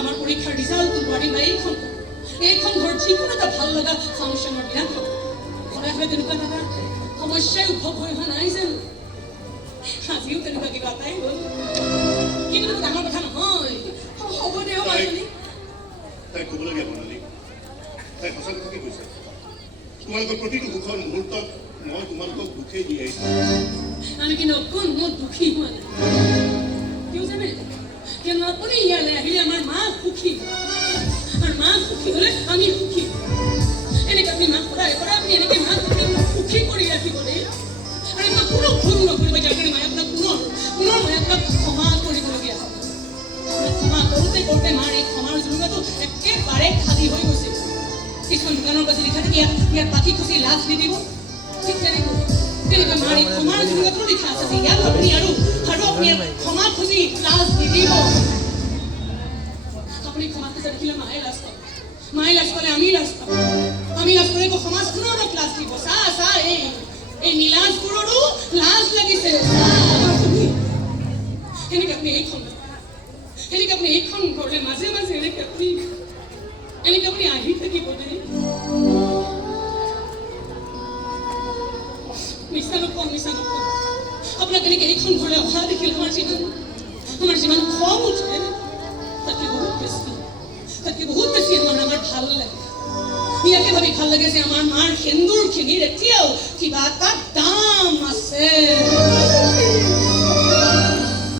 আমাৰ পৰীক্ষাৰ ৰেজাল্ট ওয়াৰি বা এইখন ঘৰ যিকোনো এটা ভাল লগা ফাংশনৰ দিনা ঘৰে ঘৰে তেনেকুৱা এটা সমস্যাই উদ্ভৱ হৈ অহা নাই যেন আজিও তেনেকুৱা কিবা এটাই হ'ল কিন্তু ডাঙৰ কথা নহয় হ'ব দেও মাজনী তাই ক'বলগীয়া বনালি তাই সঁচা কথা কি কৈছে তোমালোকৰ প্ৰতিটো সুখৰ মুহূৰ্তত মই তোমালোকক দুখেই দি আহিছোঁ আমি কিন্তু অকণ মই দুখী হোৱা নাই কিয় জানে কিয়নো আপুনি ইয়ালৈ আহিলে আমাৰ মা সুখী আর মা সুখী হলে আমি সুখী এনেকে আপনি মা করায় আপনি এনেকে মা সুখী করে রাখি বলে আর এটা কোনো ভুল নকরিব যাকে মায় আপনার কোনো মায় আপনার ক্ষমা কৰিবলগীয়া ক্ষমা কৰোতে মাৰ এই ক্ষমাৰ জৰিয়তে একেবাৰে খালী হৈ গৈছে কিছুমান দোকানৰ কাছে লিখা থাকে ইয়াত বাকী খুচি লাজ নিদিব ঠিক তেনেকৈ মাৰ এই ক্ষমাৰ জৰিয়তে লিখা আছে যে ইয়াত আপুনি আৰু আপুনি ক্ষমা খুজি লাজ নিদিব আপনি ক্ষমা খুঁজে ৰাখিলে মায়ে লাজ পালে আমি লাজ পাব আমি লাজ পালে সমাজখনৰো লাজ দিব চা এই নীলাজবোৰৰো লাজ লাগিছে এনেকে আপনি এইখন ঘৰলে মাজে মাজে এনেকে আপনি আহি থাকিব দেই মিছা নকওঁ আপোনাক এনেকে এইখন ঘৰলে অহা দেখিলে আমাৰ যিমান খং উঠে তাকে বহুত বেছি আমার ভাল লাগে ইয়াকে ভাবি ভাল লাগে যে আমার মার সেন্দুরখিনির এতিয়াও কিবা এটা দাম আছে